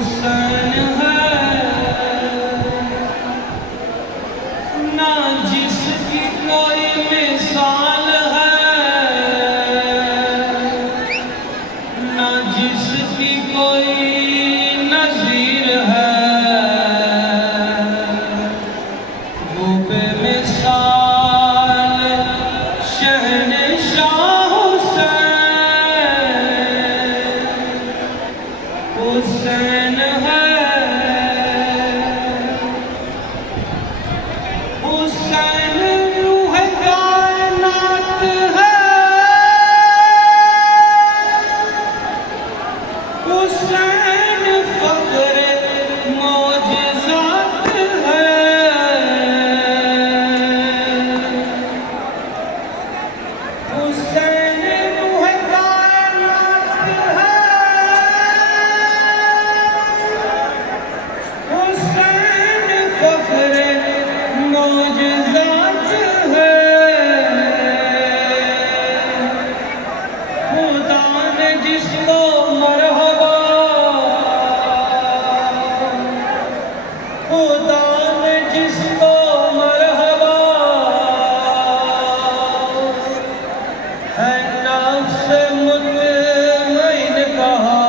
حسین ہے نہ جس کی کوئی مثال ہے، نہ جس کی کوئی نظیر ہے، وہ بے مثال شہنشاہ حسین ہے۔ حسین روح کائنات ہے، حسین فخر معجزات ہے، حسین روح کائنات ہے، حسین فخر معجزات ہے۔ خدا نے جس کو مرحبا، خدا نے جس کو مرحبا ہے نفس مطمئن کہا،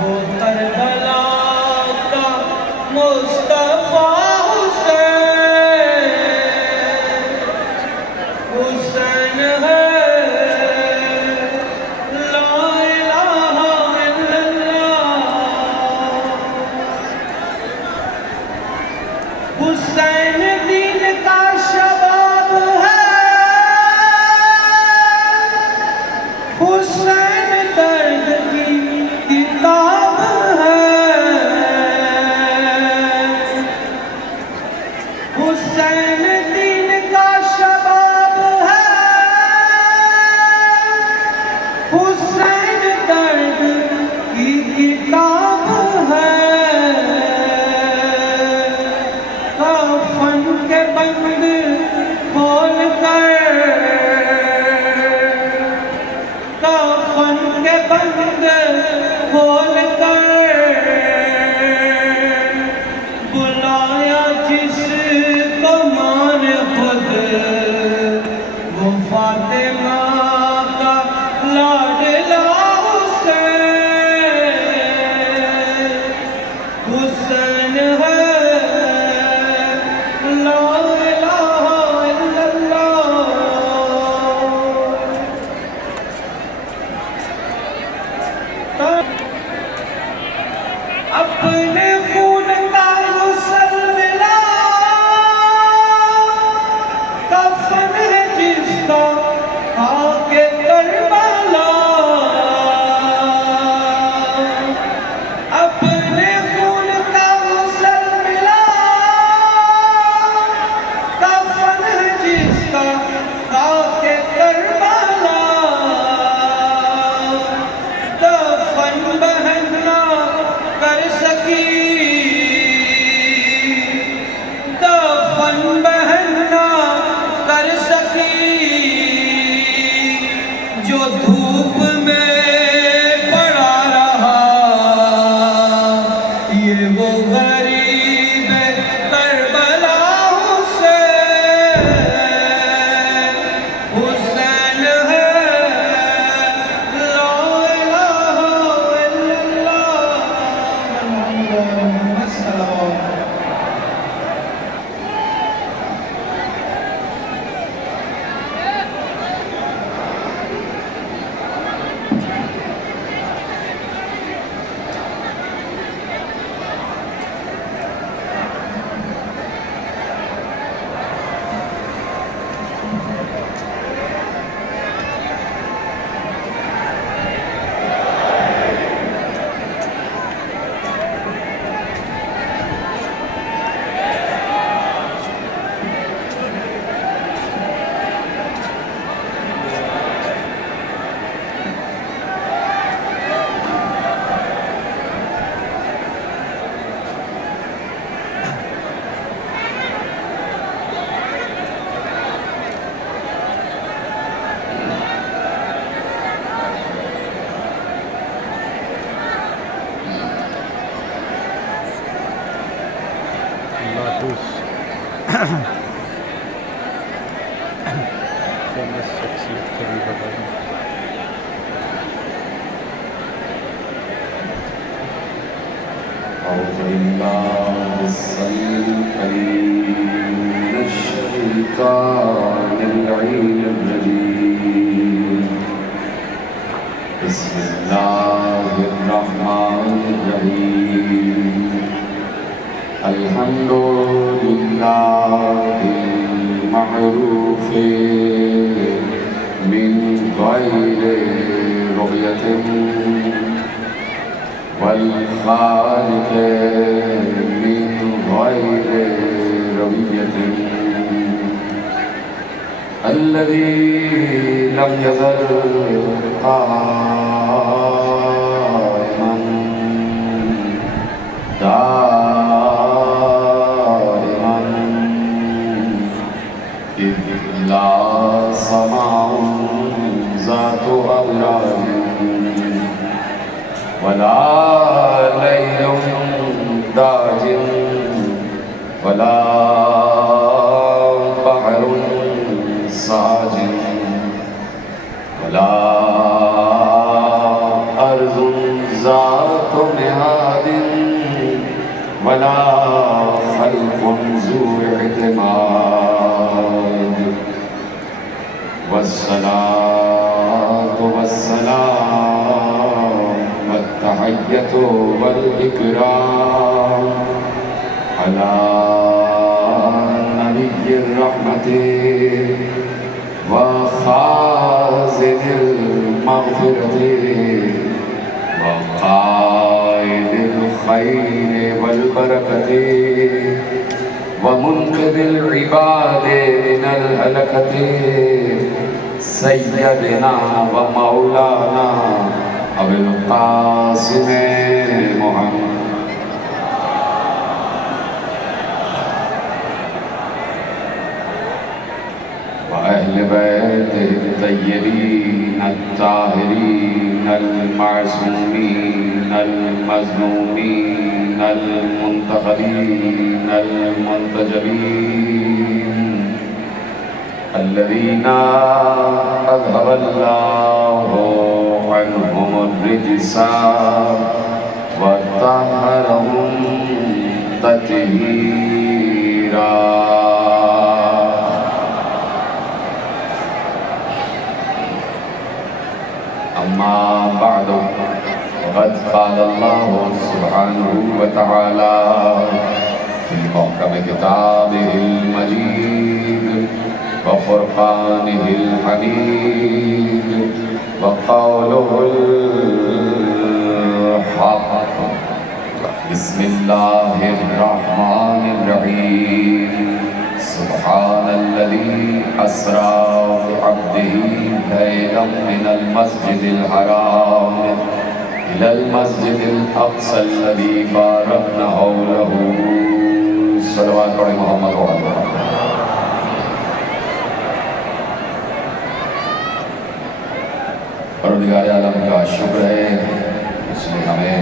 وہ کربلا کا مصطفیٰ حسین ہے۔ لا الہ الا اللہ، حسین دین کا شباب ہے، حسین درد کی کتاب ہے، حسین دین کا شباب ہے، حسین درد کی کتاب ہے۔ کفن کے بند کھول کر، کفن کے بند کھول کر بلایا جس کو مان خود، وہ فاطمہ کا لاڈلا حسین ہے۔ لا الہ الا اللہ، اپنے خون کا غسل ملا، کفن ہے جس کا خاک کربلا، اپنے خون کا غسل ملا، کفن ہے جس کا خاک کربلا، کفن بہن نہ کر سکی، کفن بہن نہ کر سکی، جو دھوپ میں پڑا رہا، یہ وہ غریب کربلا حسین ہے۔ لا الہ الا اللہ، محمد السلام۔ فیمس شخصیت کا بھی بتائیں. أعوذ بالله السميع العليم من الشيطان اللعين الرجيم. بسم الله الرحمن الرحيم. الحمد لله المعروف من غير رؤية والخالق من غير روية الذي لم يزل قائما دائما إذ لا سماع ذات أبراج ولا ليل داج ولا بحر ساج ولا أرض ذات مهاد ولا خلق ذو اعتماد والصلاة والسلام والتحية والإكرام على نبي الرحمة وخازن المغفرة وقائد الخير والبركة ومنقذ العباد من الهلكة سيدنا ومولانا أبي القاسم محمد وأهل بيته الطيبين الطاهرين المعصومين المظلومين المنتخبين المنتجبين الذين أذهب الله عنهم الرجس وطهرهم تطهيرا. أما بعد فقد قال الله سبحانه وتعالى في محكم كتابه المجيد وفرقانه الحميد وقوله الحق. بسم الله الرحمن الرحيم. سبحان الذي أسرى بعبده ليلا من المسجد الحرام إلى المسجد الأقصى الذي باركنا حوله. صلوات محمد وعلى آله. پروردگار عالم کا شکر ہے اس نے ہمیں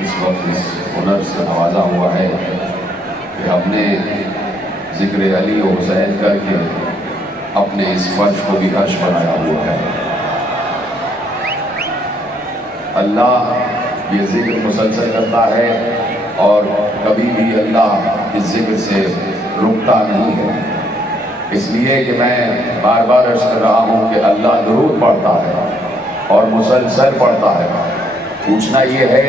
اس وقت اس ہنر سے نوازا ہوا ہے کہ ہم نے ذکر علی و حسین کر کے اپنے اس فرش کو بھی عرش بنایا ہوا ہے. اللہ یہ ذکر مسلسل کرتا ہے اور کبھی بھی اللہ اس ذکر سے رکتا نہیں ہے. اس لیے کہ میں بار بار عرض کر رہا ہوں کہ اللہ درود پڑھتا ہے اور مسلسل پڑھتا ہے. پوچھنا یہ ہے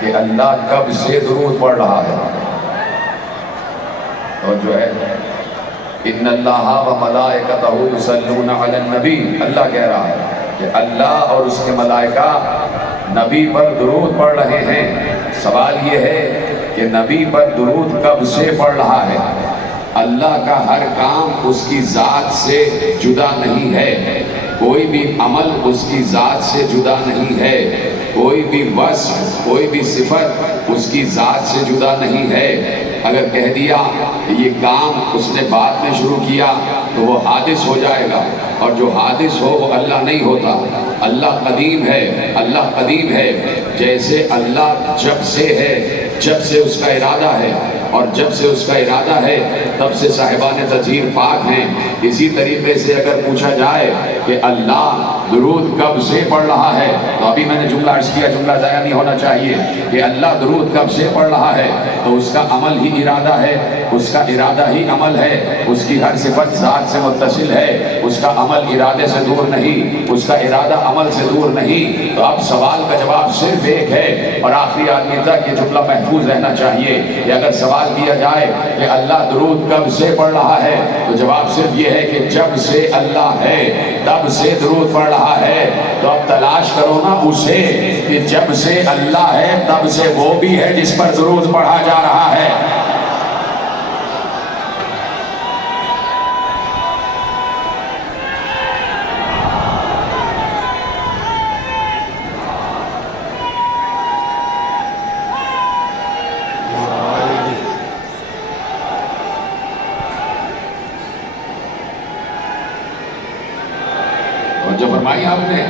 کہ اللہ کب سے درود پڑھ رہا ہے. اور جو ہے ان اللہ و ملائکتہ یصلون علی النبی، اللہ کہہ رہا ہے کہ اللہ اور اس کے ملائکہ نبی پر درود پڑھ رہے ہیں. سوال یہ ہے کہ نبی پر درود کب سے پڑھ رہا ہے. اللہ کا ہر کام اس کی ذات سے جدا نہیں ہے. کوئی بھی عمل اس کی ذات سے جدا نہیں ہے. کوئی بھی وصف، کوئی بھی صفت اس کی ذات سے جدا نہیں ہے. اگر کہہ دیا کہ یہ کام اس نے بعد میں شروع کیا تو وہ حادث ہو جائے گا، اور جو حادث ہو وہ اللہ نہیں ہوتا. اللہ قدیم ہے، اللہ قدیم ہے. جیسے اللہ جب سے ہے، جب سے اس کا ارادہ ہے، اور جب سے اس کا ارادہ ہے تب سے صاحبان تطہیر پاک ہیں۔ اسی طریقے سے اگر پوچھا جائے کہ اللہ درود کب سے پڑھ رہا ہے، تو ابھی میں نے جملہ عرض کیا، جملہ ضائع نہیں ہونا چاہیے، کہ اللہ درود کب سے پڑھ رہا ہے، تو اس کا عمل ہی ارادہ ہے، اس کا ارادہ ہی عمل ہے، اس کی ہر صفت ذات سے متصل ہے، اس کا عمل ارادے سے دور نہیں، اس کا ارادہ عمل سے دور نہیں۔ تو اب سوال کا جواب صرف ایک ہے، اور آخری آدمی تک یہ جملہ محفوظ رہنا چاہیے کہ اگر سوال کیا جائے کہ اللہ درود کب سے پڑھ رہا ہے، تو جواب صرف یہ ہے کہ جب سے اللہ ہے تب سے درود پڑھ رہا ہے۔ تو اب تلاش کرو نا اسے کہ جب سے اللہ ہے تب سے وہ بھی ہے جس پر درود پڑھا جا رہا ہے۔ جو فرمائی آپ نے،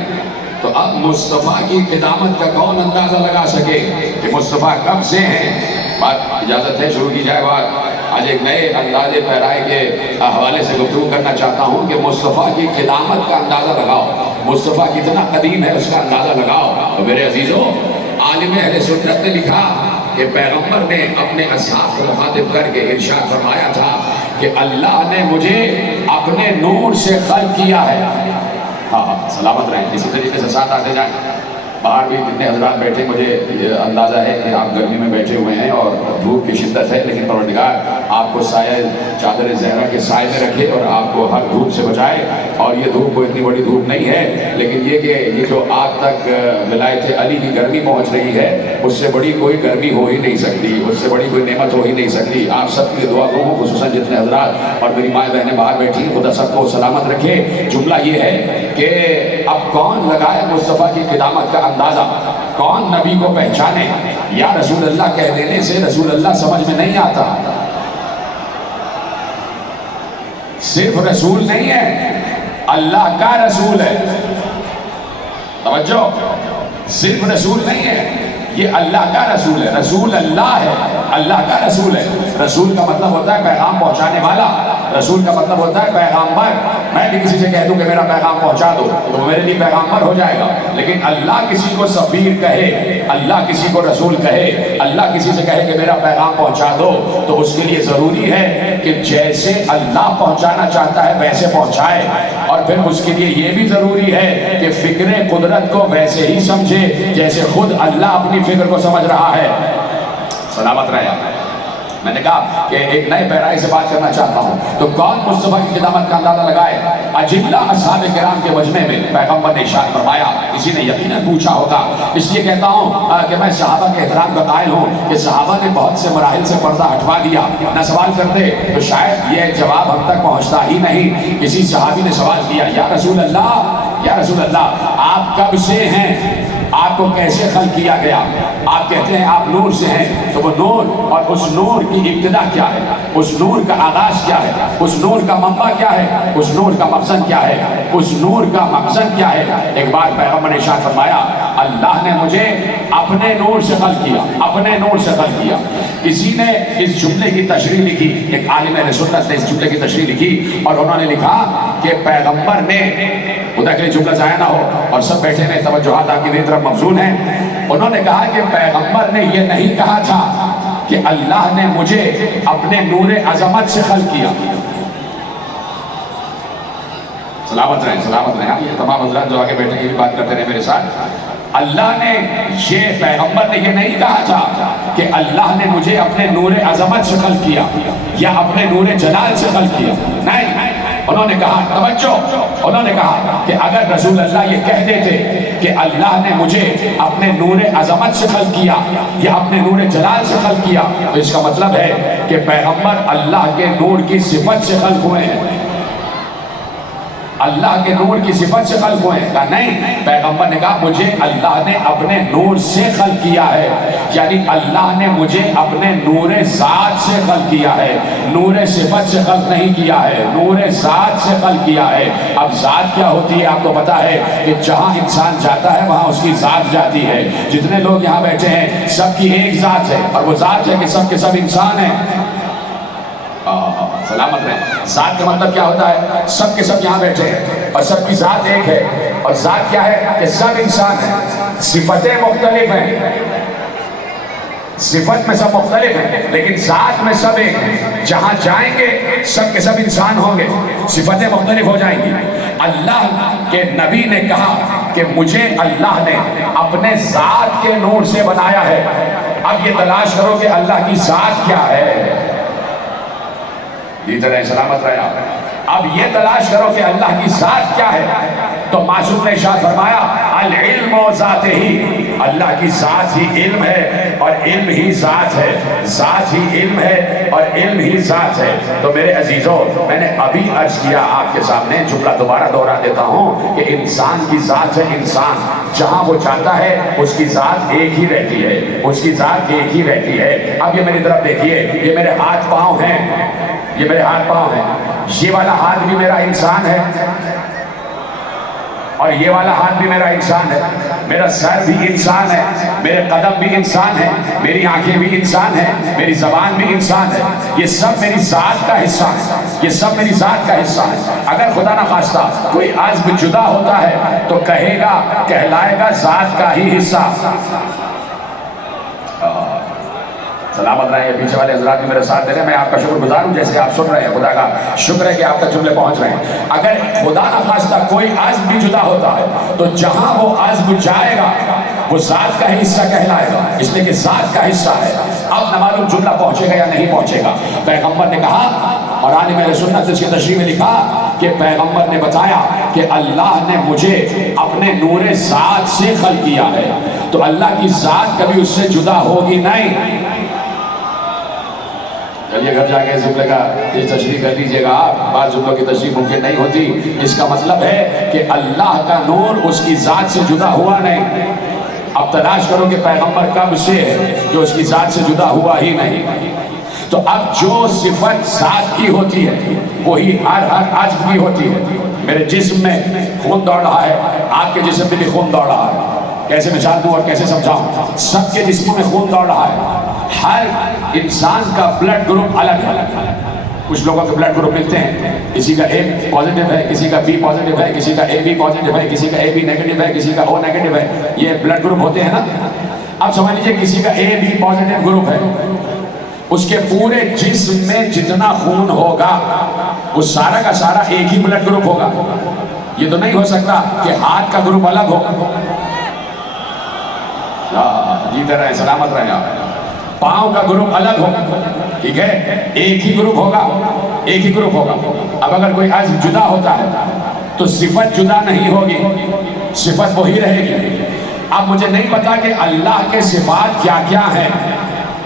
تو اب مصطفیٰ کی قدامت کا کون اندازہ لگا سکے کہ مصطفیٰ کب سے ہیں؟ بات اجازت ہے شروع کی جائے بات۔ آج ایک نئے انداز پیرائے کے حوالے سے گفتگو کرنا چاہتا ہوں کہ مصطفیٰ کی قدامت کا اندازہ لگاؤ، مصطفیٰ کتنا قدیم ہے اس کا اندازہ لگاؤ۔ تو میرے عزیزو، عالم اہل سنت نے لکھا کہ پیغمبر نے اپنے اصحاب کو مخاطب کر کے ارشاد فرمایا تھا کہ اللہ نے مجھے اپنے نور سے خلق کیا ہے۔ ہاں سلامت رہیں، اسی طریقے سے ساتھ آتے جائیں۔ باہر بھی کتنے حضرات بیٹھے، مجھے یہ اندازہ ہے کہ آپ گرمی میں بیٹھے ہوئے ہیں اور دھوپ کی شدت ہے، لیکن پروردگار آپ کو سایہ چادر زہرا کے سائے میں رکھے اور آپ کو ہر دھوپ سے بچائے۔ اور یہ دھوپ کوئی اتنی بڑی دھوپ نہیں ہے، لیکن یہ کہ یہ جو آج تک ولایت علی کی گرمی پہنچ رہی ہے، اس سے بڑی کوئی گرمی ہو ہی نہیں سکتی، اس سے بڑی کوئی نعمت ہو ہی نہیں سکتی۔ آپ سب کی دعا کو خصوصاً جتنے حضرات اور میری مائیں بہنیں باہر بیٹھی ہیں، خدا سب کو سلامت رکھے۔ جملہ یہ ہے کہ اب کون لگائے مصطفیٰ کی قدامت کا اندازہ، کون نبی کو پہچانے؟ یا رسول اللہ کہہ دینے سے رسول اللہ سمجھ میں نہیں آتا۔ صرف رسول نہیں ہے، اللہ کا رسول ہے۔ توجہ، صرف رسول نہیں ہے، یہ اللہ کا رسول ہے، رسول اللہ ہے، اللہ کا رسول ہے۔ رسول کا مطلب ہوتا ہے پیغام پہنچانے والا، رسول کا مطلب ہوتا ہے پیغامبر۔ میں بھی کسی سے کہہ دوں کہ میرا پیغام پہنچا دو تو میرے لیے پیغامبر ہو جائے گا، لیکن اللہ کسی کو سفیر کہے، اللہ کسی کو رسول کہے، اللہ کسی سے کہے کہ میرا پیغام پہنچا دو، تو اس کے لیے ضروری ہے کہ جیسے اللہ پہنچانا چاہتا ہے ویسے پہنچائے، اور پھر اس کے لیے یہ بھی ضروری ہے کہ فکر قدرت کو ویسے ہی سمجھے جیسے خود اللہ اپنی فکر کو سمجھ رہا ہے۔ سلامت رہے۔ میں نے کہا کہ ایک نئے پیرائی سے بات کرنا چاہتا ہوں، تو کون مصطفیٰ کی قدامت کا اندازہ لگائے؟ اجلہ اصحاب کرام کے مجمع میں پیغمبر نے ارشاد فرمایا، کسی نے یقیناً پوچھا ہوگا، اس لیے کہتا ہوں کہ میں صحابہ کے احترام کا قائل ہوں کہ صحابہ نے بہت سے مراحل سے پردہ ہٹوا دیا، نہ سوال کرتے تو شاید یہ جواب ہم تک پہنچتا ہی نہیں۔ کسی صحابی نے سوال کیا، یا رسول اللہ، یا رسول اللہ آپ کب سے ہیں؟ آپ کو کیسے خلق کیا گیا؟ آپ کہتے ہیں آپ نور سے ہیں، تو وہ نور اور اس نور کی ابتدا کیا ہے، اس نور کا آغاز کیا ہے، اس نور کا منبع کیا ہے، اس نور کا مقصد کیا ہے، اس نور کا مقصد کیا ہے؟ ایک بار پیغمبر نے ارشاد فرمایا، اللہ نے مجھے اپنے نور سے خلق کیا، اپنے نور سے خلق کیا۔ کسی نے اس جملے کی تشریح لکھی، ایک عالم اہل سنت نے اس جملے کی تشریح لکھی اور انہوں نے لکھا کہ پیغمبر نے، خدا کے لیے جملہ ضائع نہ ہو اور سب بیٹھے ہیں، توجہات آپ کی میری طرف مبذول ہیں، انہوں نے کہا کہ پیغمبر نے یہ نہیں کہا تھا کہ اللہ نے مجھے اپنے نور عظمت سے خلق کیا۔ سلامت رہیں، سلامت رہیں۔ یہ تمام حضرات جو آگے بیٹھے یہ بات کرتے رہے میرے ساتھ۔ اللہ نے یہ پیغمبر نے یہ نہیں کہا تھا کہ اللہ نے مجھے اپنے نور عظمت سے خلق کیا یا اپنے نور جلال سے خلق کیا، نہیں۔ انہوں نے کہا، توجہ، انہوں نے کہا کہ اگر رسول اللہ یہ کہہ دیتے کہ اللہ نے مجھے اپنے نور عظمت سے خلق کیا یا اپنے نور جلال سے خلق کیا، تو اس کا مطلب ہے کہ پیغمبر اللہ کے نور کی صفت سے خلق ہوئے ہیں۔ اللہ کے نور کی صفت سے خلق ہوئے؟ کہا نہیں، پیغمبر نے کہا مجھے اللہ نے اپنے نور سے خلق کیا ہے، یعنی اللہ نے مجھے اپنے نور ذات سے خلق کیا ہے، نور صفت سے خلق نہیں کیا ہے، نور ذات سے خلق کیا ہے۔ اب ذات کیا ہوتی ہے آپ کو پتا ہے کہ جہاں انسان جاتا ہے وہاں اس کی ذات جاتی ہے۔ جتنے لوگ یہاں بیٹھے ہیں سب کی ایک ذات ہے، اور وہ ذات ہے کہ سب کے سب انسان ہیں۔ سلامت رہیں۔ ذات کا مطلب کیا ہوتا ہے؟ سب کے سب یہاں بیٹھے ہیں اور سب کی ذات ایک ہے، اور ذات کیا ہے کہ سب انسان ہیں، صفتیں مختلف ہیں، صفت میں سب مختلف ہیں لیکن ذات میں سب ایک ہیں۔ جہاں جائیں گے سب کے سب انسان ہوں گے، صفتیں مختلف ہو جائیں گی۔ اللہ کے نبی نے کہا کہ مجھے اللہ نے اپنے ذات کے نور سے بنایا ہے۔ اب یہ تلاش کرو کہ اللہ کی ذات کیا ہے۔ جیتے رہے، سلامت رہے آپ۔ اب یہ تلاش کرو کہ اللہ کی ذات کیا ہے، تو معصوم نے ارشاد فرمایا العلم ذات ہی، اللہ کی ذات ہی علم ہے اور علم ہی ذات ہے، ذات ہی علم ہے اور علم ہی ذات ہے۔ تو میرے عزیزوں، میں نے ابھی عرض کیا آپ کے سامنے، جملہ دوبارہ دہرا دیتا ہوں کہ انسان کی ذات ہے، انسان جہاں وہ جاتا ہے اس کی ذات ایک ہی رہتی ہے، اس کی ذات ایک ہی رہتی ہے۔ اب یہ میری طرف دیکھیے، یہ میرے ہاتھ پاؤں ہیں، یہ میرے ہاتھ پاؤں ہیں، یہ والا ہاتھ بھی میرا انسان ہے اور یہ والا ہاتھ بھی میرا انسان ہے، میرا سر بھی انسان ہے، میرے قدم بھی انسان ہے، میری آنکھیں بھی انسان ہیں، میری زبان بھی انسان ہے۔ یہ سب میری ذات کا حصہ ہے، یہ سب میری ذات کا حصہ ہے۔ اگر خدا نہ خواستہ کوئی عضو جدا ہوتا ہے تو کہے گا، کہلائے گا ذات کا ہی حصہ۔ سلامت رہے۔ پیچھے والے حضرات بھی میرے ساتھ دے رہے ہیں، میں آپ کا شکر گزار ہوں جیسے آپ سن رہے ہیں، خدا کا شکر ہے کہ آپ تک جملے پہنچ رہے ہیں۔ اگر خدا نہ خواستہ کوئی عضو بھی جدا ہوتا ہے تو جہاں وہ عضو جائے گا وہ ذات کا ہی حصہ کہلائے گا، اس لیے کہ ذات کا حصہ ہے۔ اب نہ معلوم جملہ پہنچے گا یا نہیں پہنچے گا۔ پیغمبر نے کہا، اور آن میرے سنت اس کی تشریح میں لکھا کہ پیغمبر نے بتایا کہ اللہ نے مجھے اپنے نور ذات سے خلق کیا ہے، تو اللہ کی ذات کبھی اس سے جدا ہوگی نہیں۔ چلیے گھر جا کے اس جملے کا یہ تشریح کر لیجئے گا آپ، بعض جملوں کی تشریح ممکن نہیں ہوتی۔ اس کا مطلب ہے کہ اللہ کا نور اس کی ذات سے جدا ہوا نہیں۔ اب تلاش کرو کہ پیغمبر کب سے ہے جو اس کی ذات سے جدا ہوا ہی نہیں۔ تو اب جو صفت ذات کی ہوتی ہے وہی ہر عضو کی ہوتی ہے۔ میرے جسم میں خون دوڑ رہا ہے، آپ کے جسم میں بھی خون دوڑ رہا ہے۔ کیسے مثال دوں اور کیسے سمجھاؤں؟ سب کے جسموں میں خون دوڑ رہا ہے، ہر انسان کا بلڈ گروپ الگ ہے۔ کچھ لوگوں کے بلڈ گروپ ملتے ہیں، کسی کا اے پازیٹیو ہے، کسی کا بی پازیٹیو ہے، کسی کا اے بی پازیٹیو ہے، کسی کا اے بی نیگیٹو ہے، کسی کا او نیگیٹو ہے۔ یہ بلڈ گروپ ہوتے ہیں نا۔ اب سمجھ لیجئے کسی کا اے بی پازیٹیو گروپ ہے، اس کے پورے جسم میں جتنا خون ہوگا وہ سارا کا سارا ایک ہی بلڈ گروپ ہوگا۔ یہ تو نہیں ہو سکتا کہ ہاتھ کا گروپ الگ ہو۔ جیتے رہے، سلامت رہے آپ۔ پاؤں کا گروپ الگ ہو، ٹھیک ہے، ایک ہی گروپ ہوگا، ایک ہی گروپ ہوگا۔ اب اگر کوئی عضو جدا ہوتا ہے تو صفت جدا نہیں ہوگی، صفت وہی رہے گی۔ اب مجھے نہیں پتا کہ اللہ کے صفات کیا کیا ہیں۔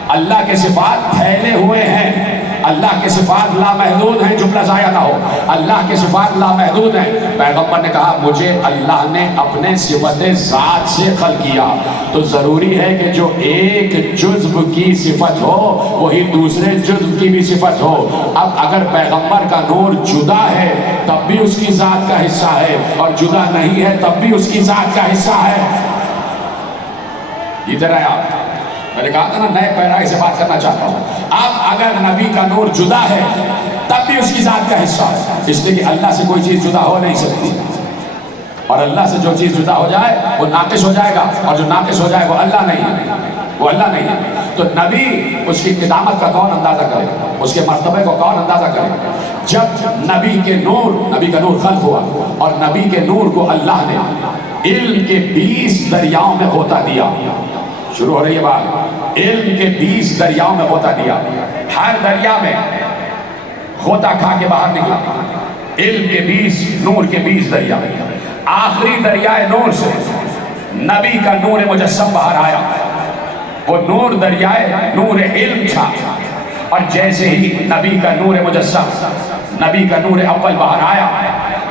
اللہ کے صفات پھیلے ہوئے ہیں، اللہ کے صفات لامحدود ہیں، جملہ ضائع نہ ہو، اللہ کے صفات لامحدود ہیں۔ پیغمبر نے کہا مجھے اللہ نے اپنے صفت ذات سے خلق کیا، تو ضروری ہے کہ جو ایک جزو کی صفت ہو وہی دوسرے جزو کی بھی صفت ہو۔ اب اگر پیغمبر کا نور جدا ہے تب بھی اس کی ذات کا حصہ ہے، اور جدا نہیں ہے تب بھی اس کی ذات کا حصہ ہے۔ ادھر آئے آپ، میں نے کہا تھا نا نئے پیرائی سے بات کرنا چاہتا ہوں۔ اب اگر نبی کا نور جدا ہے تب بھی اس کی ذات کا حصہ ہے، اس لیے کہ اللہ سے کوئی چیز جدا ہو نہیں سکتی، اور اللہ سے جو چیز جدا ہو جائے وہ ناقص ہو جائے گا، اور جو ناقص ہو جائے وہ اللہ نہیں ہے، وہ اللہ نہیں ہے۔ تو نبی اس کی قدامت کا کون اندازہ کرے، اس کے مرتبے کو کون اندازہ کرے؟ جب نبی کا نور خلق ہوا اور نبی کے نور کو اللہ نے علم کے 20 دریاؤں میں ہوتا دیا۔ شروع ہو رہی ہے بات، علم کے 20 دریاؤں میں ہوتا دیا، ہر دریا میں ہوتا کھا کے باہر نکلا۔ علم کے 20، نور کے 20 دریا، آخری دریائے نور سے نبی کا نور مجسم باہر آیا۔ وہ نور دریائے نور علم تھا، اور جیسے ہی نبی کا نور مجسم، نبی کا نور اول باہر آیا،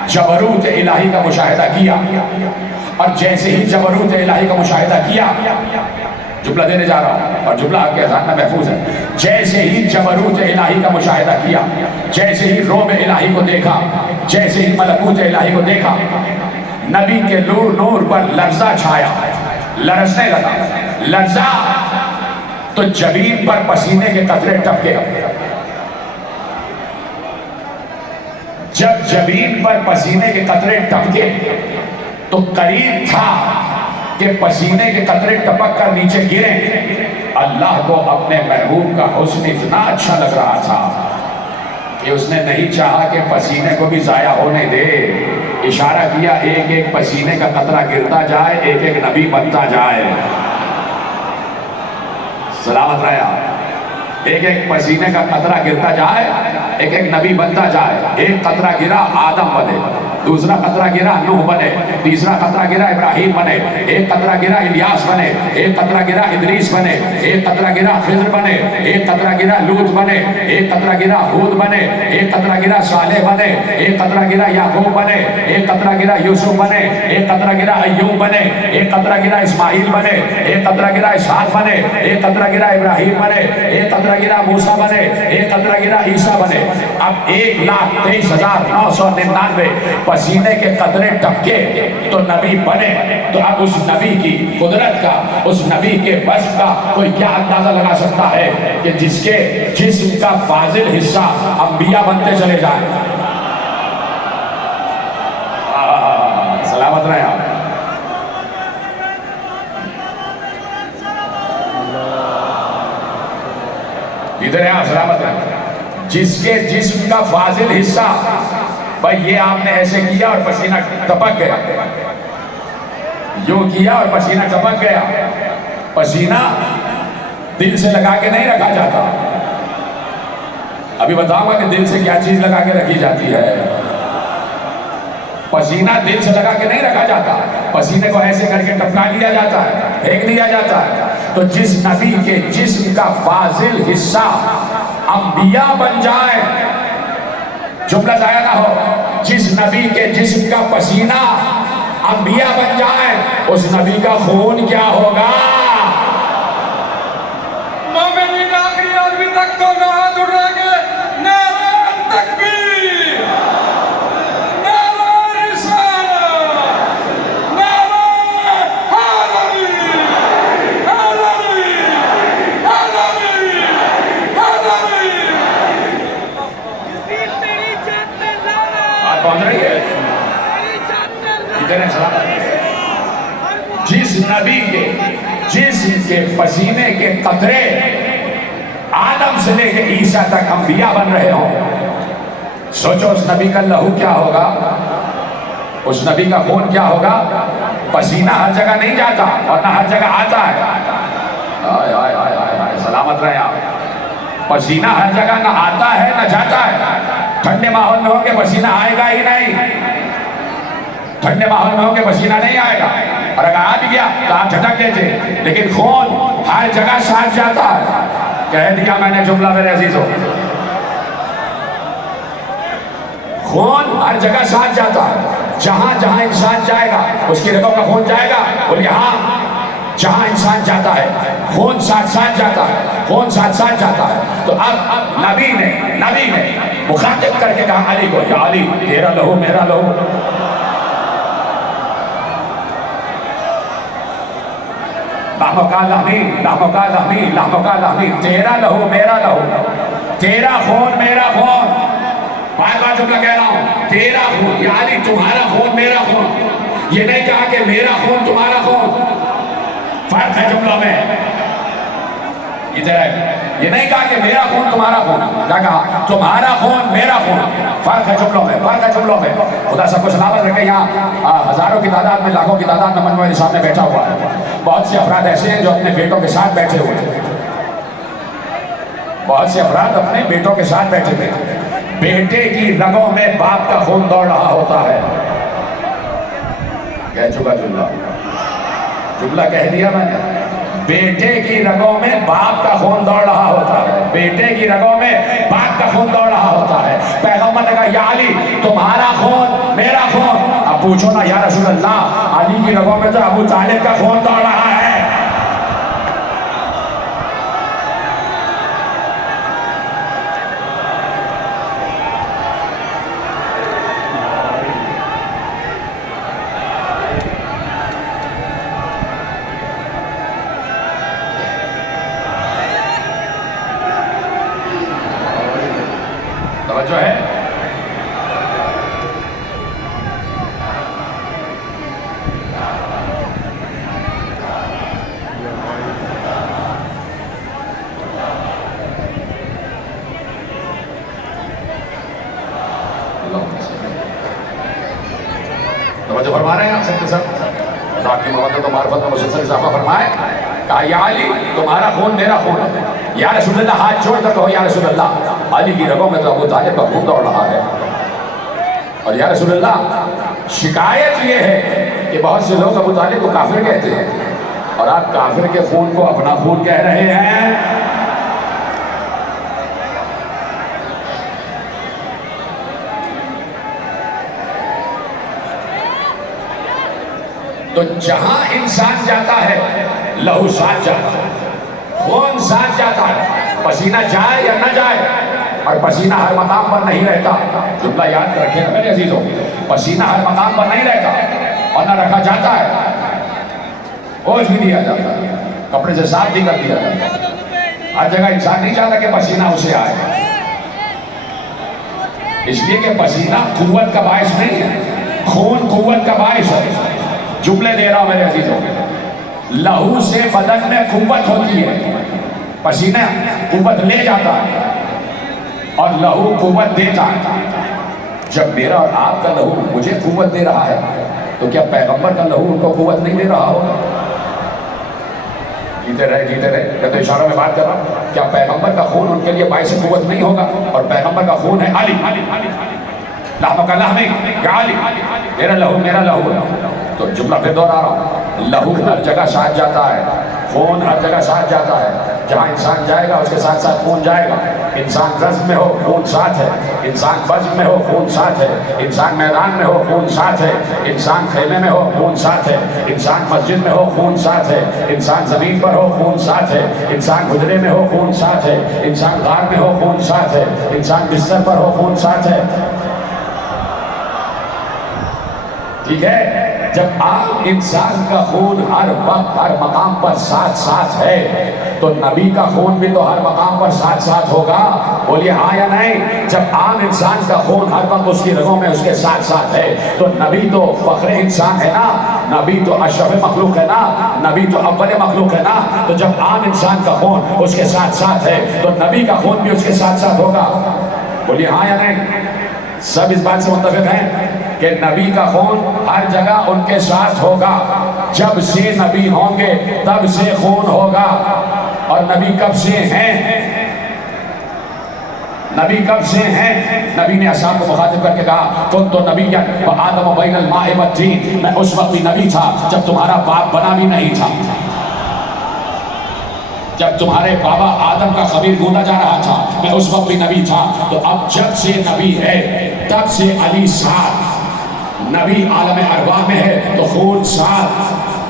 جبروت الہی کا مشاہدہ کیا، اور جیسے ہی جبروت الہی کا مشاہدہ کیا، جملہ دینے جا رہا ہوں اور جملہ آپ کے اذہان میں محفوظ ہے، جیسے ہی جبروت الہی کا مشاہدہ کیا، جیسے ہی رعب الہی کو دیکھا، جیسے ہی ملکوت الہی کو دیکھا، نبی کے نور پر لرزہ چھایا، لرزنے لگا، لرزہ تو جبین پر پسینے کے قطرے ٹپکے، جب جبین پر پسینے کے قطرے ٹپکے تو قریب تھا کہ پسینے کے قطرے ٹپک کر نیچے گریں۔ اللہ کو اپنے محبوب کا حسن اتنا اچھا لگ رہا تھا کہ اس نے نہیں چاہا کہ پسینے کو بھی ضائع ہونے دے، اشارہ کیا ایک ایک پسینے کا قطرہ گرتا جائے، ایک ایک نبی بنتا جائے۔ سلامت رہے آپ، ایک ایک پسینے کا قطرہ گرتا جائے، ایک ایک نبی بنتا جائے۔ ایک قطرہ گرا آدم بنے، دوسرا قطرہ گرا نوح بنے، تیسرا قطرہ گرا ابراہیم بنے، ایک قطرہ گرا الیاس بنے، ایک قطرہ گرا ادریس بنے، ایک قطرہ گرا خضر بنے، ایک قطرہ گرا لوط بنے، ایک قطرہ گرا ہود بنے، ایک قطرہ گرا صالح بنے، ایک قطرہ گرا یعقوب بنے، ایک قطرہ گرا یوسف بنے، ایک قطرہ گرا ایوب بنے، ایک قطرہ گرا اسماعیل بنے، ایک قطرہ گرا اسحاق بنے، ایک قطرہ گرا ابراہیم بنے، ایک قطرہ گرا موسیٰ بنے، ایک قطرہ گرا عیسیٰ بنے۔ اب 1,23,999 پسینے کے قطرے ٹپکے تو نبی بنے، تو اب اس نبی کی قدرت کا، اس نبی کے بس کا کوئی کیا اندازہ لگا سکتا ہے کہ جس کے جسم کا فاضل حصہ انبیاء بنتے چلے جائیں۔ سلامت رہے آپ۔ ادھر ہے آپ، سلامت رہے۔ جس کے جسم کا فاضل حصہ، بھائی یہ آپ نے ایسے کیا اور پسینہ ٹپک گیا، یوں کیا اور پسینہ ٹپک گیا۔ پسینہ دل سے لگا کے نہیں رکھا جاتا، ابھی بتاؤں گا کہ دل سے کیا چیز لگا کے رکھی جاتی ہے۔ پسینہ دل سے لگا کے نہیں رکھا جاتا، پسینے کو ایسے کر کے ٹپکا لیا جاتا ہے، پھینک دیا جاتا ہے۔ تو جس نبی کے جسم کا فاضل حصہ انبیاء بن جائیں، جملہ ضائع نہ ہو، جس نبی کے جسم کا پسینہ انبیاء بن جائیں، اس نبی کا خون کیا ہوگا؟ مومنین آخری آدمی تک تو نہ ہاتھ اٹھا کے نعرہ تکبیر، نعرہ رسالت، نعرہ حیدری، حیدری، حیدری، حیدری۔ بات پہنچ رہی ہے؟ ادھر ہے سلام۔ جس نبی کے جسم کے پسینے کے قطرے آدم سے لے کے عیسیٰ تک انبیاء بن رہے ہوں، سوچو اس نبی کا لہو کیا ہوگا، اس نبی کا خون کیا ہوگا۔ پسینہ ہر جگہ نہیں جاتا اور نہ ہر جگہ آتا ہے۔ آئے آئے آئے آئے آئے، سلامت رہے آپ۔ پسینہ ہر جگہ نہ آتا ہے نہ جاتا ہے۔ ٹھنڈے ماحول میں ہو کے پسینہ آئے گا ہی نہیں، ٹھنڈے ماحول میں ہو کے پسینہ نہیں آئے گا، اور اگر آ بھی گیا تو آپ جھٹک دیتے، لیکن خون ہر جگہ ساتھ جاتا ہے۔ کہہ دیا میں نے جملہ میرے عزیزوں، خون ہر جگہ ساتھ جاتا ہے۔ جہاں جہاں انسان جائے گا اس کی رگوں کا خون جائے گا، بولیے ہاں، جہاں انسان جاتا ہے خون ساتھ ساتھ جاتا ہے، خون ساتھ ساتھ جاتا ہے۔ تو اب نبی نے مخاطب کر کے کہا علی کو، یا علی تیرا لہو میرا لہو۔ لحمکا لحمی، تیرا لہو میرا لہو، تیرا خون میرا خون۔ بار بار جملہ کہہ رہا ہوں، تیرا خون، یا علی تمہارا خون میرا خون۔ یہ نہیں کہا کہ میرا خون تمہارا خون، فرق ہے جملوں میں۔ یہ نہیں کہا کہ میرا خون تمہارا خون، کیا کہا؟ تمہارا خون میرا خون۔ فرق ہے جملوں میں، فرق ہے جملوں میں۔ خدا سب کو سلامت رکھے۔ یہاں ہزاروں کی تعداد میں، لاکھوں کی تعداد میں مجمع میرے سامنے بیٹھا ہوا ہے۔ بہت سے افراد ایسے ہیں جو اپنے بیٹوں کے ساتھ بیٹھے ہوئے ہیں، بہت سے افراد اپنے بیٹوں کے ساتھ بیٹھے ہوئے ہیں۔ بیٹے کی رگوں میں باپ کا خون دوڑ رہا ہوتا ہے۔ کہہ چکا جملہ کہہ دیا میں نے۔ بیٹے کی رگوں میں باپ کا خون دوڑ رہا ہوتا ہے، بیٹے کی رگوں میں باپ کا خون دوڑ رہا ہوتا ہے۔ پیغمبر نے کہا یا علی تمہارا خون میرا خون۔ اب پوچھو نا یا رسول اللہ علی کی رگوں میں تو ابو طالب کا خون دوڑ رہا ہے۔ توجہ ہے؟ توجہ فرما رہے ہیں آپ سب کے ساتھ؟ ذات کی محبت و معرفت میں مسلسل اضافہ فرمائے۔ کہا یا علی تمہارا خون میرا خون ہے۔ یا رسول اللہ ہاتھ چھوڑ کر کہو یا رسول اللہ علی کی رگوں میں تو ابو طالب کا خون دوڑ رہا ہے۔ اور یا رسول اللہ شکایت یہ ہے کہ بہت سے لوگ ابو طالب کو کافر کہتے ہیں اور آپ کافر کے خون کو اپنا خون کہہ رہے ہیں۔ تو جہاں انسان جاتا ہے لہو ساتھ جاتا ہے، خون ساتھ جاتا ہے، پسینہ جائے یا نہ جائے۔ اور پسینہ ہر مقام پر نہیں رہتا، جملہ یاد رکھیں نا میرے عزیزوں، پسینہ ہر مقام پر نہیں رہتا اور نہ رکھا جاتا ہے، بوجھ بھی دیا جاتا ہے، کپڑے سے صاف بھی کر دیا جاتا ہے۔ ہر جگہ انسان نہیں چاہتا کہ پسینہ اسے آئے، اس لیے کہ پسینہ قوت کا باعث نہیں ہے، خون قوت کا باعث ہے۔ جملے دے رہا ہوں میرے عزیزوں، لہو سے بدن میں قوت ہوتی ہے، پسینہ قوت لے جاتا ہے اور لہو قوت دیتا ہے۔ جب میرا اور آپ کا لہو مجھے قوت دے رہا ہے تو کیا پیغمبر کا لہو ان کو قوت نہیں دے رہا ہوگا؟ جیتے رہے، میں تو اشارہ میں بات کر رہا ہوں، کیا پیغمبر کا خون ان کے لیے باعث قوت نہیں ہوگا؟ اور پیغمبر کا خون ہے علی، لحمک لحمی یا علی، میرا لہو ہے۔ تو جملہ پھر دوہرا رہا ہوں، لہو ہر جگہ ساتھ جاتا ہے، خون ہر جگہ ساتھ جاتا ہے، جہاں انسان جائے گا اس کے ساتھ ساتھ خون جائے گا۔ انسان رزم میں ہو خون ساتھ ہے، انسان بزم میں ہو خون ساتھ ہے، انسان میدان میں ہو خون ساتھ ہے، انسان خیمے میں ہو خون ساتھ ہے، انسان مسجد میں ہو خون ساتھ ہے، انسان زمین پر ہو خون ساتھ ہے، انسان حجرے میں ہو خون ساتھ ہے، انسان غار میں ہو خون ساتھ ہے، انسان بستر پر ہو خون ساتھ ہے۔ ٹھیک ہے؟ جب عام انسان کا خون ہر وقت ہر مقام پر ساتھ ساتھ ہے تو نبی کا خون بھی تو ہر مقام پر ساتھ ساتھ ہوگا۔ بولیے ہاں یا نہیں؟ جب عام انسان کا خون ہر وقت اس کی رگوں میں اس کے ساتھ ساتھ ہے تو نبی تو فخر انسان ہے نا، نبی تو اشرف مخلوق ہے نا، نبی تو اول مخلوق ہے نا۔ تو جب عام انسان کا خون اس کے ساتھ ساتھ ہے تو نبی کا خون بھی اس کے ساتھ ساتھ ہوگا۔ بولیے ہاں یا نہیں؟ سب اس بات سے متفق ہیں کہ نبی کا خون ہر جگہ ان کے ساتھ ہوگا۔ جب سے نبی ہوں گے تب سے خون ہوگا۔ اور نبی کب سے ہیں؟ نبی کب سے ہیں؟ نبی نے اصحاب کو مخاطب کر کے کہا کنت نبیا وآدم بین الماء والطین، میں اس وقت بھی نبی تھا جب تمہارا باپ بنا بھی نہیں تھا، جب تمہارے بابا آدم کا خمیر گوندا جا رہا تھا میں اس وقت بھی نبی تھا۔ تو اب جب سے نبی ہے تب سے علی ساتھ، نبی عالم ارواح میں ہے تو خون ساتھ،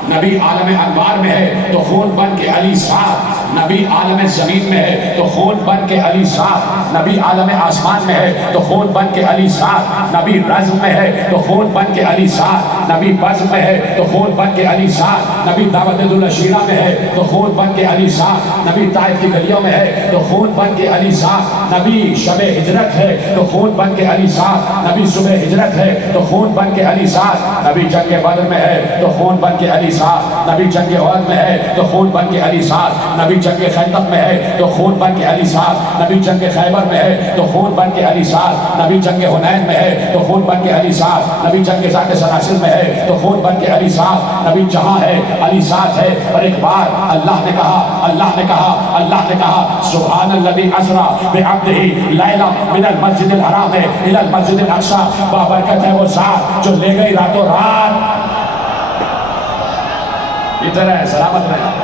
نبی عالم انوار میں ہے تو خون بن کے علی ساتھ، نبی عالم زمین میں ہے تو خون بن کے علی ساتھ، نبی عالم آسمان میں ہے تو خون بن کے علی ساتھ، نبی رزم میں ہے تو خون بن کے علی ساتھ، نبی بزم میں ہے تو خون بن کے علی ساتھ، نبی دعوت العشیرہ میں ہے تو خون بن کے علی ساتھ، نبی طائف کی گلیوں میں ہے تو خون بن کے علی ساتھ، نبی شب ہجرت ہے تو خون بن کے علی ساتھ، نبی صبح ہجرت ہے تو خون بن کے علی ساتھ، نبی جنگ بدر میں ہے تو خون بن کے علی ساتھ، نبی جنگ احد میں ہے تو خون بن کے علی ساتھ، نبی جنگ خندق میں ہے تو خون بن کے علی ساتھ، نبی جنگ خیبر میں ہے تو خون بن کے علی ساتھ، نبی جنگ حنین میں ہے تو خون بن کے علی ساتھ، نبی جنگ ذات سلاسل میں ہے تو خون بن کے علی ساتھ، نبی جہاں ہے علی ساتھ ہے۔ اور ایک بار اللہ نے کہا سبحان الذی اسریٰ بعبدہ لیلا من المسجد الحرام الی المسجد الاقصی، بابرکت ہے وہ ذات جو لے گئی راتوں رات، ادھر ہے سلامت رہے۔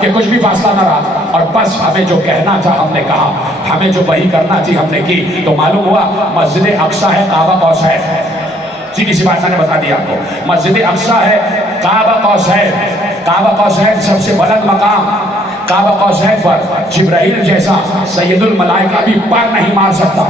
کہ کچھ بھی فاصلہ نہ رہا، اور بس ہمیں جو کہنا تھا ہم نے کہا، ہمیں جو وحی کرنا تھی ہم نے کی، تو معلوم ہوا مسجد اقصی ہے، کعبہ قوس ہے. سیدھی سی بات میں نے بتا دیا آپ کو، مسجد اقصی ہے، کعبہ قوس ہے. کعبہ قوس ہے سب سے بلند مقام. کعبہ قوسین پر جبرائیل جیسا سید الملائکہ بھی پر نہیں مار سکتا.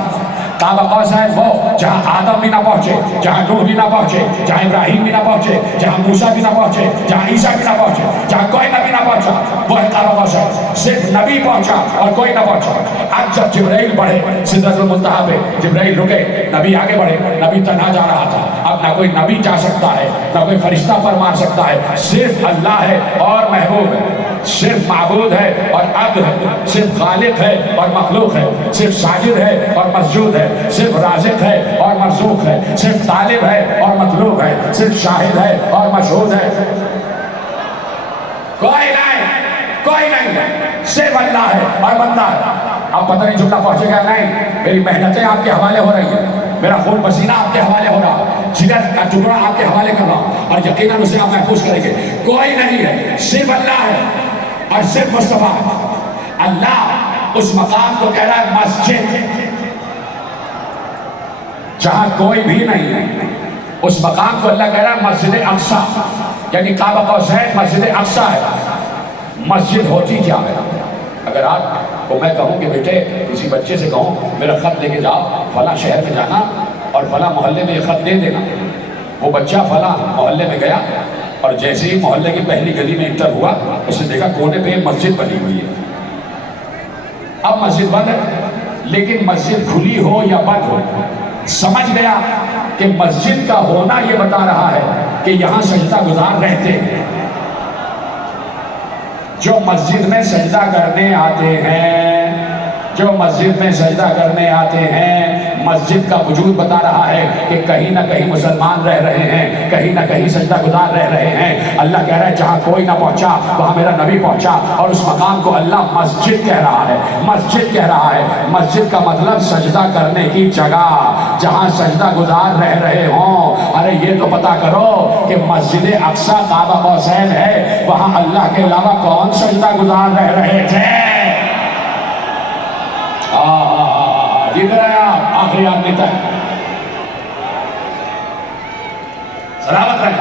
کعبہ قوسین وہ جہاں آدم بھی نہ پہنچے، جہاں نوح بھی نہ پہنچے، جہاں ابراہیم بھی نہ پہنچے، جہاں موسیٰ بھی نہ پہنچے، جہاں عیسیٰ بھی نہ پہنچے، جہاں کوئی نبی نہ پہنچا، وہ ہے کعبہ قوسین. صرف نبی پہنچا اور کوئی نہ پہنچا. اب جب جبرائیل بڑھے سدرۃ المنتہا پہ، جبرائیل رکے، نبی آگے بڑھے، نبی تنہا جا رہا تھا. اب نہ کوئی نبی جا سکتا ہے، نہ کوئی فرشتہ پر مار سکتا ہے، صرف اللہ ہے اور محبوب ہے، صرف معبود ہے اور عبد ہے، صرف خالق ہے اور مخلوق ہے، صرف ساجد ہے اور مسجود ہے، صرف رازق ہے اور مرزوق ہے، صرف طالب ہے اور مطلوب ہے، صرف شاہد ہے اور مشہود ہے. کوئی نہیں، صرف اللہ ہے اور بندہ ہے. اب پتہ نہیں جملہ پہنچے گا نہیں. میری محنتیں آپ کے حوالے ہو رہی ہیں، میرا خون پسینہ آپ کے حوالے ہو رہا، جگر کا ٹکڑا آپ کے حوالے کر رہا، اور یقیناً اسے آپ محفوظ کریں گے. کوئی نہیں ہے، صرف اللہ ہے اور صرف مصطفیٰ. اللہ اس مقام کو کہہ رہا ہے مسجد، جہاں کوئی بھی نہیں ہے. اس مقام کو اللہ کہہ رہا ہے مسجد اقصی، یعنی کعبہ قوسین مسجد اقصی ہے. مسجد ہوتی کیا ہے؟ اگر آپ کو میں کہوں کہ بیٹے کسی بچے سے کہوں میرا خط لے کے جاؤ فلاں شہر میں جانا اور فلاں محلے میں یہ خط دے دینا، وہ بچہ فلاں محلے میں گیا اور جیسے ہی محلے کی پہلی گلی میں انٹر ہوا، اس نے دیکھا کونے پہ ایک مسجد بنی ہوئی ہے. اب مسجد بند ہے، لیکن مسجد کھلی ہو یا بند ہو، سمجھ گیا کہ مسجد کا ہونا یہ بتا رہا ہے کہ یہاں سجدہ گزار رہتے ہیں. جو مسجد میں سجدہ کرنے آتے ہیں، جو مسجد میں سجدہ کرنے آتے ہیں، مسجد کا وجود بتا رہا ہے کہ کہیں نہ کہیں مسلمان رہ رہے ہیں، کہیں نہ کہیں سجدہ گزار رہ رہے ہیں. اللہ کہہ رہا ہے جہاں کوئی نہ پہنچا وہاں میرا نبی پہنچا، اور اس مقام کو اللہ مسجد کہہ رہا ہے. مسجد کہہ رہا ہے. مسجد کا مطلب سجدہ کرنے کی جگہ، جہاں سجدہ گزار رہ رہے ہوں. ارے یہ تو پتا کرو کہ مسجد اقصی کعبہ قوسین ہے، وہاں اللہ کے علاوہ کون سجدہ گزار رہ رہے تھے؟ ادھر آیا آخری آدمی تک سلامت رہے.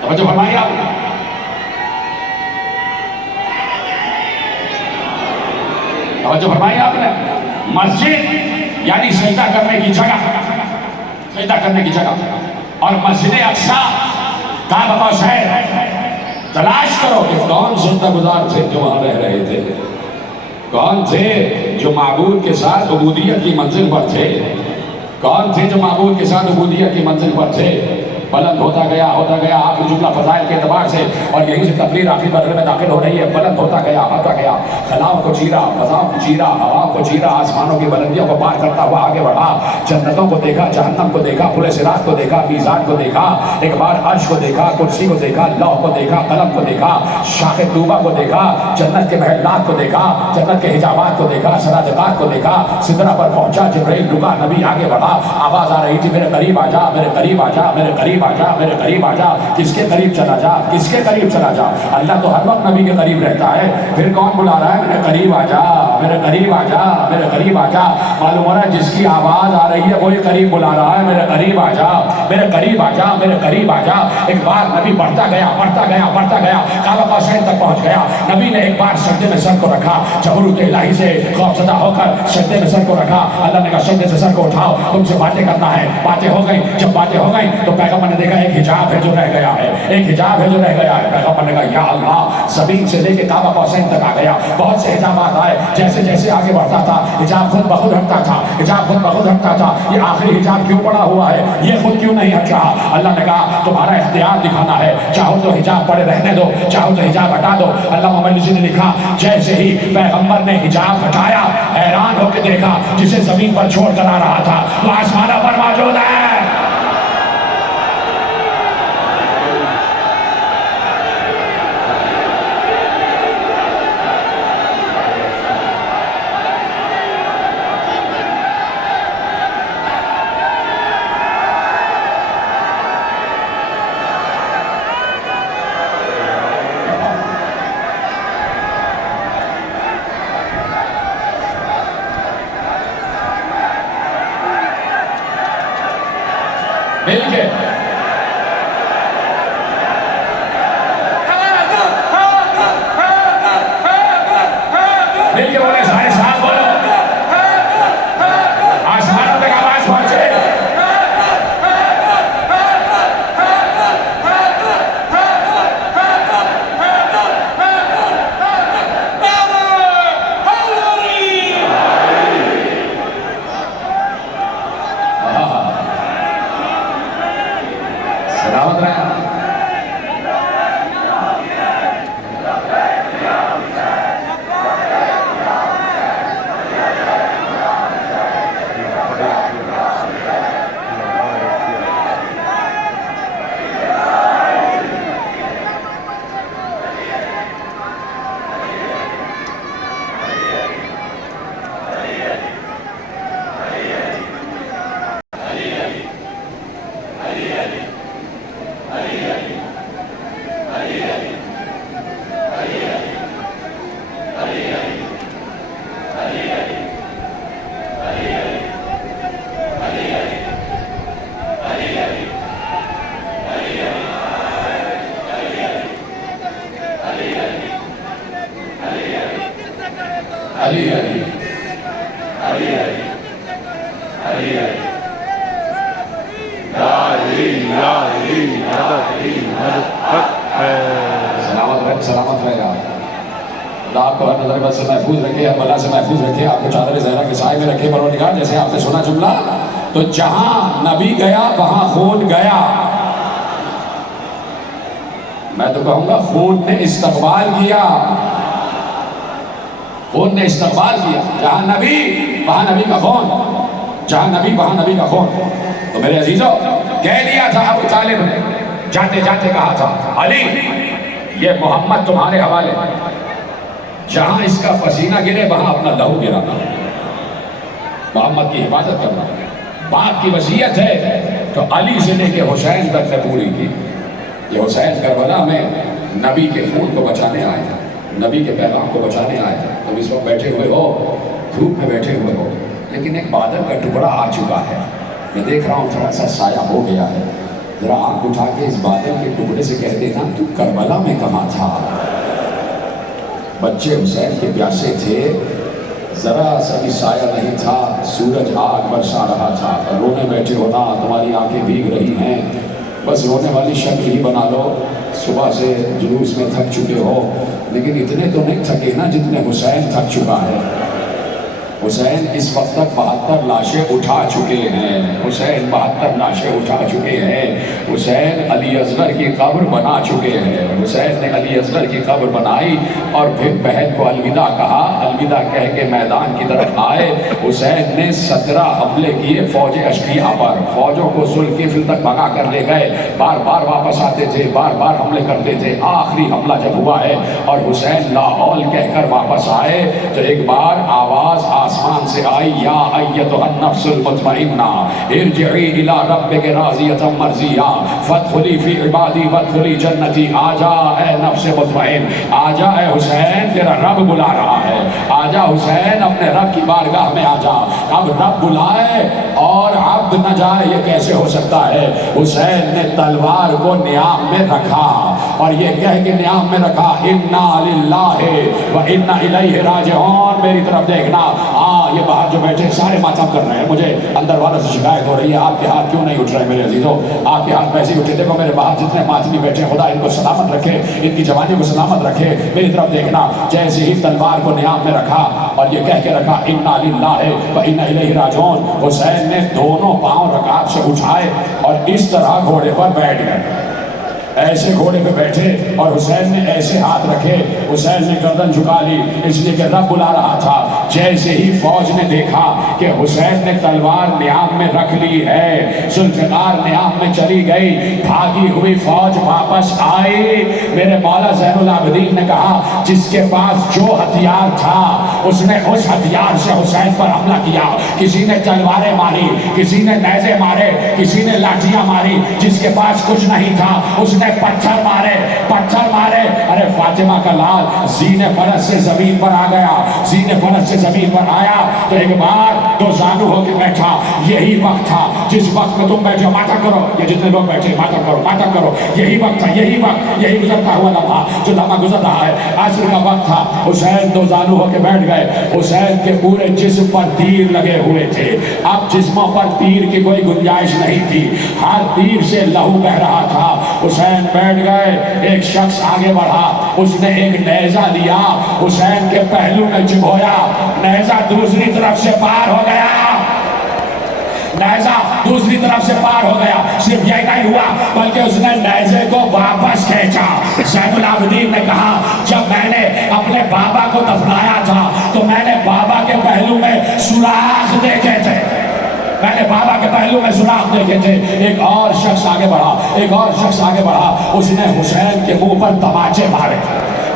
توجہ فرمائیے آپ، توجہ فرمائیے آپ نے. مسجد یعنی سجدہ کرنے کی جگہ، سجدہ کرنے کی جگہ. اور مسجد اقصی کعبہ قوسین، تلاش کرو کہ کون سجدہ گزار تھے جو وہاں رہ رہے تھے، کون تھے جو معبود کے ساتھ عبودیت کی منزل پر تھے، کون تھے جو معبود کے ساتھ عبودیت کی منزل پر تھے. بلند ہوتا گیا آخری جملہ فضائل کے اعتبار سے، اور یہیں سے تقریر آخری مرحلے میں داخل ہو رہی ہے. بلند ہوتا گیا خلاؤں کو چیرا، فضاؤں کو چیرا، ہوا کو چیرا، آسمانوں کی بلندیوں کو پار کرتا ہوا آگے بڑھا. جنتوں کو دیکھا، جہنم کو دیکھا، پل صراط کو دیکھا، میزان کو دیکھا، ایک بار عرش کو دیکھا، کرسی کو دیکھا، لوح کو دیکھا، قلم کو دیکھا، شاخ طوبہ کو دیکھا، جنت کے محلات کو دیکھا، جنت کے حجابات کو دیکھا، سراجقات کو دیکھا. سدرہ پر پہنچا، جبرائیل رکا، نبی آگے بڑھا. آواز آ رہی تھی میرے قریب آ جا، میرے قریب آ جا، میرے قریب آ جا، میرے قریب آ جا. کس کے قریب چلا جا، کس کے قریب چلا جا؟ اللہ تو ہر وقت نبی کے قریب رہتا ہے. پھر کون بلا رہا ہے؟ میرے قریب آ جا، میرے قریب آ جا، میرے قریب آ جا. معلوم ہو رہا ہے جس کی آواز آ رہی ہے وہی قریب بلا رہا ہے. میرے قریب آ جا، میرے قریب آ جا، میرے قریب آ جا. ایک بار نبی بڑھتا گیا، کعبہ قوسین تک پہنچ گیا. نبی نے ایک بار سجدے میں سر کو رکھا، جبروت الہی سے خوفزدہ ہو کر سجدے میں سر کو رکھا. اللہ نے کہا سجدے سے سر کو اٹھاؤ، تم سے باتیں کرنا ہے. باتیں ہو گئیں. جب باتیں ہو گئیں تو پیغمبر نے دیکھا ایک حجاب ہے جو رہ گیا ہے، ایک حجاب ہے جو رہ گیا ہے. پیغمبر نے کہا یا اللہ، زمین سے لے کے کعبہ قوسین تک آ گیا. بہت سے حجابات آئے، جیسے جیسے آگے بڑھتا تھا حجاب خود بخود ہٹتا تھا، حجاب خود بخود ہٹتا تھا. یہ آخری حجاب کیوں پڑا ہوا ہے، یہ خود کیوں نہیں ہٹ رہا؟ اللہ نے کہا تمہارا اختیار دکھانا ہے، چاہو تو حجاب پڑے رہنے دو، چاہو تو حجاب ہٹا دو. علامہ مجلسی نے لکھا جیسے ہی پیغمبر نے حجاب ہٹایا، حیران ہو کے دیکھا جسے زمین پر چھوڑ کر آ رہا تھا وہ آسمانوں پر موجود ہے. علی علی سلامت رہے گا. اللہ آپ کو ہر نظر بد سے محفوظ رکھے، ہر بلا سے محفوظ رکھے، آپ کو چادر زہرا کے سائے میں رکھے. پروردگار جیسے آپ نے سنا جملہ، تو جہاں نبی گیا وہاں خون گیا. میں تو کہوں گا خون نے استقبال کیا، خون نے استقبال کیا. جہاں نبی وہاں نبی کا خون، جہاں نبی وہاں نبی کا خون. تو میرے عزیزو، کہہ دیا تھا ابو طالب نے، جاتے جاتے کہا تھا علی یہ محمد تمہارے حوالے، جہاں اس کا پسینہ گرے وہاں اپنا لہو گرانا، محمد کی حفاظت کرنا. باپ کی وصیت ہے تو علی سے لے کے حسین تک نے پوری کی. یہ حسین کربلا میں نبی کے خون کو بچانے آئے ہیں، نبی کے پیغام کو بچانے آئے ہیں. تم اس وقت بیٹھے ہوئے ہو، دھوپ میں بیٹھے ہوئے ہو، لیکن ایک بادل کا ٹکڑا آ چکا ہے. میں دیکھ رہا ہوں تھوڑا سا سایہ ہو گیا ہے. ذرا آنکھ اٹھا کے اس بادل کے ٹکڑے سے کہہ دینا تو کربلا میں کہاں تھا. بچے حسین کے پیاسے تھے، ذرا سا بھی سایہ نہیں تھا، سورج آگ برسا رہا تھا. رونے بیٹھے ہونا، تمہاری آنکھیں بھیگ رہی ہیں، بس رونے والی شکل ہی بنا لو. صبح سے جلوس میں تھک چکے ہو، لیکن اتنے تو نہیں تھکے نا جتنے حسین تھک چکا ہے. حسین اس وقت تک 72 لاشیں اٹھا چکے ہیں. حسین 72 لاشیں اٹھا چکے ہیں. حسین علی اصغر کی قبر بنا چکے ہیں. حسین نے علی اصغر کی قبر بنائی اور پھر بہن کو الوداع کہا. الوداع کہہ کے میدان کی طرف آئے. حسین نے 17 حملے کیے فوج اشقیاء پر. فوجوں کو ذوالکفل تک بھگا کر لے گئے. بار بار واپس آتے تھے، بار بار حملے کرتے تھے. آخری حملہ جب ہوا ہے اور حسین لا حول کہہ کر واپس آئے تو ایک بار آواز آسمان سے آئی، یا ایتها النفس المطمئنہ ارجعی الی ربک راضیۃ مرضیہ فادخلی فی عبادی وادخلی جنتی. آجا اے نفس مطمئن، آجا اے حسین، تیرا رب بلا رہا ہے. آجا حسین، اپنے رب کی بارگاہ میں آجا. اب رب بلائے اور عبد نہ جائے، یہ کیسے ہو سکتا ہے؟ حسین نے تلوار کو نیام میں رکھا اور یہ کہہ کے نیام میں رکھا، انا للہ و انا الیہ راجعون. میری طرف دیکھنا. ہاں، یہ باہر جو بیٹھے سارے ماتم کر رہے ہیں. مجھے اندر والوں سے شکایت ہو رہی ہے، آپ کے ہاتھ کیوں نہیں اٹھ رہے میرے عزیزوں؟ آپ کے ہاتھ ویسے اٹھے. دیکھو میرے باہر جتنے ماتمی بیٹھے، خدا ان کو سلامت رکھے، ان کی جوانی کو سلامت رکھے. میری طرف دیکھنا. جیسے ہی تلوار کو نیام میں رکھا اور یہ کہہ کے رکھا، انا للہ و انا الیہ راجعون، حسین نے دونوں پاؤں رکعت سے اٹھائے اور اس طرح گھوڑے پر بیٹھ گئے. ایسے گھوڑے پہ بیٹھے اور حسین نے ایسے ہاتھ رکھے. حسین نے گردن جھکا لی اس لیے کہ رب بلا رہا تھا. جیسے ہی فوج نے دیکھا کہ حسین نے تلوار نیام میں رکھ لی ہے، ذوالفقار نیام میں چلی گئی، بھاگی ہوئی فوج واپس آئی. میرے مولا زین العابدین نے کہا، جس کے پاس جو ہتھیار تھا اس نے اس ہتھیار سے حسین پر حملہ کیا. کسی نے تلواریں ماری، کسی نے نیزے مارے، کسی نے لاٹھیاں ماری. جس کے پاس کچھ نہیں تھا اس نے پتھر مارے، پتھر مارے. ارے فاطمہ کا لال زین فرس سے زمین پر آ گیا. زین فرس سے زمین پر آیا تو ایک بار دو زانو ہو کے بیٹھا. یہی وقت تھا جس وقت میں تم بیٹھے ماتا کرو، یہ جتنے لوگ بیٹھے ماتا کرو، ماتا کرو. یہی وقت تھا، یہی وقت، یہی گزرتا ہوا لمحہ جو لمحہ گزر رہا ہے. عصر کا وقت تھا. حسین دو زانو ہو کے بیٹھ گئے. حسین کے پورے جسم پر تیر لگے ہوئے تھے. اب جسموں پر تیر کی کوئی گنجائش نہیں تھی. ہر تیر سے لہو بہ رہا تھا. حسین بیٹھ گئے. ایک شخص آگے بڑھا، اس نے ایک نیزہ لیا، حسین کے پہلو میں چبھویا. نیزہ دوسری طرف سے پار ہو گیا. نیزہ دوسری طرف سے پار ہو گیا. صرف یہ نہیں ہوا بلکہ اس نے نیزے کو واپس کھینچا. زین العابدین نے کہا، جب میں نے اپنے بابا کو دفنایا تھا تو میں نے بابا کے پہلو میں سوراخ دیکھے تھے. میں نے بابا کے پہلو میں سوراخ دیکھے تھے. ایک اور شخص آگے بڑھا، ایک اور شخص آگے بڑھا. اس نے حسین کے منہ پر تماچے مارے.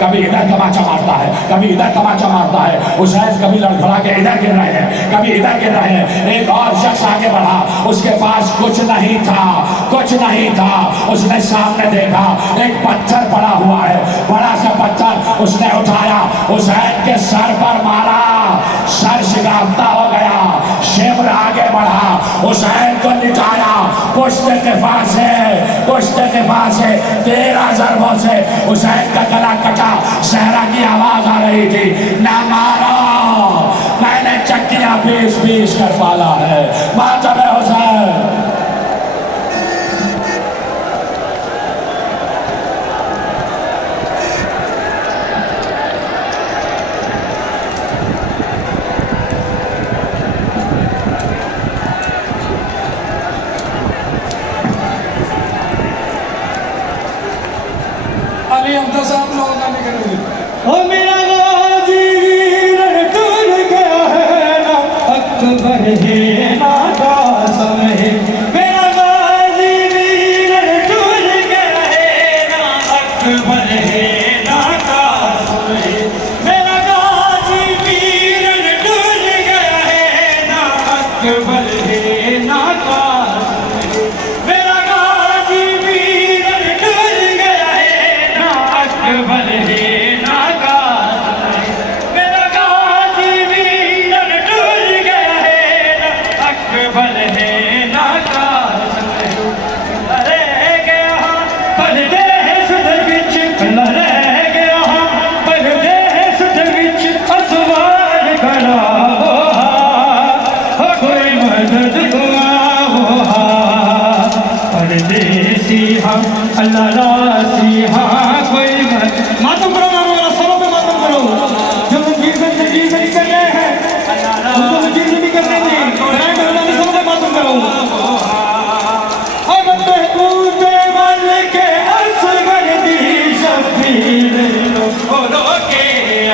کبھی ادھر تماچا مارتا ہے، کبھی ادھر تماچا مارتا ہے. حسین کبھی لڑکھڑا کے ادھر گر رہے ہیں، کبھی ادھر گر رہے ہیں. ایک اور شخص آگے بڑھا، اس کے پاس کچھ نہیں تھا، کچھ نہیں تھا. اس نے سامنے دیکھا ایک پتھر پڑا ہوا ہے، بڑا سا پتھر. اس نے اٹھایا، حسین کے سر پر مارا. سر شگافتہ ہو گیا. شبر آگے بڑھا، حسین کو لٹایا. پشت دفاع سے، پشت دفاع سے 13 ضربوں سے حسین کا گلا کٹا. صحرا کی آواز آ رہی تھی، نہ مارو کوشش کر پالا ہے ماتم حسین علی ہم تو سب لوگ گانے کریں گے او میرا غازی ویر ٹر گیا ہے نا اکبر ہے نا قاسم ہے میرا غازی ویر ٹر گیا ہے نا اکبر ہے نا قاسم ہے میرا غازی ویر ٹر گیا ہے نا اکبر ہے نا قاسم ہے میرا غازی ویر ٹر گیا ہے نا اکبر ہے نا قاسم ہے میرا غازی ویر ٹر گیا ہے نا اکبر ہے نا قاسم ہے رہ گیا پردیس دے وچ رہ گیا پردیس دے وچ اسوار کھڑا ہو کوئی مدد دعا پردیسی ہاں اللہ راسی ہاں کوئی مدد ماتم کرو مارو سبوں پہ ماتم کرو جو تنظیم سے تنظیم نہیں کر رہے ہیں ان کو تنظیم نہیں کرنے دیں برائے مہربانی سبوں پہ ماتم کرو اب محبوب ملک اصغر دی شبیر رو کے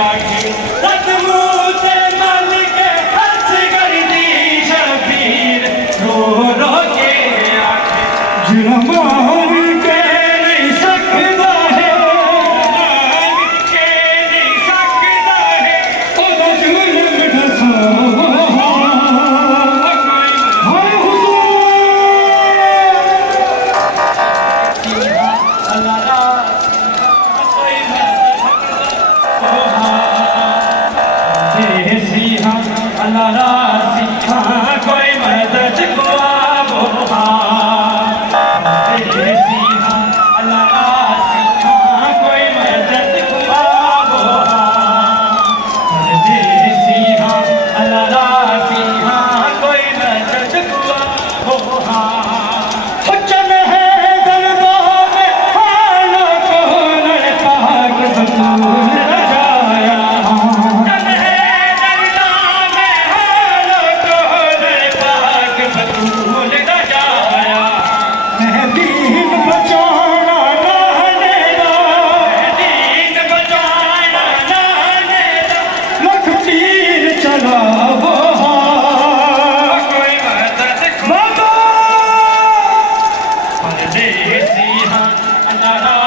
آگے محبوب ملک اصغر دی شبیر رو کے آگے جرم کے نہیں سکتا ہے کے نہیں سکتا ہے او ظلم ڈھسا ہائے حضور اللہ را کوئی دیسی ہاں اللہ راسی ہاں کوئی مدد کو آبو دیسی ہاں اللہ راسی ہاں کوئی مدد کو آبو دیسی ہاں اللہ راسی ہاں کوئی مدد کو آبو چل ہے دربار میں حالوں کو لڑکا کے بطول رجایا چل ہے دربار میں حالوں کو لڑکا کے بطول رجایا دین بچانا نانے دا دین بچانا نانے دا لکھ تیر چلا وہ کوئی مدد بابا پردیسی ہاں اللہ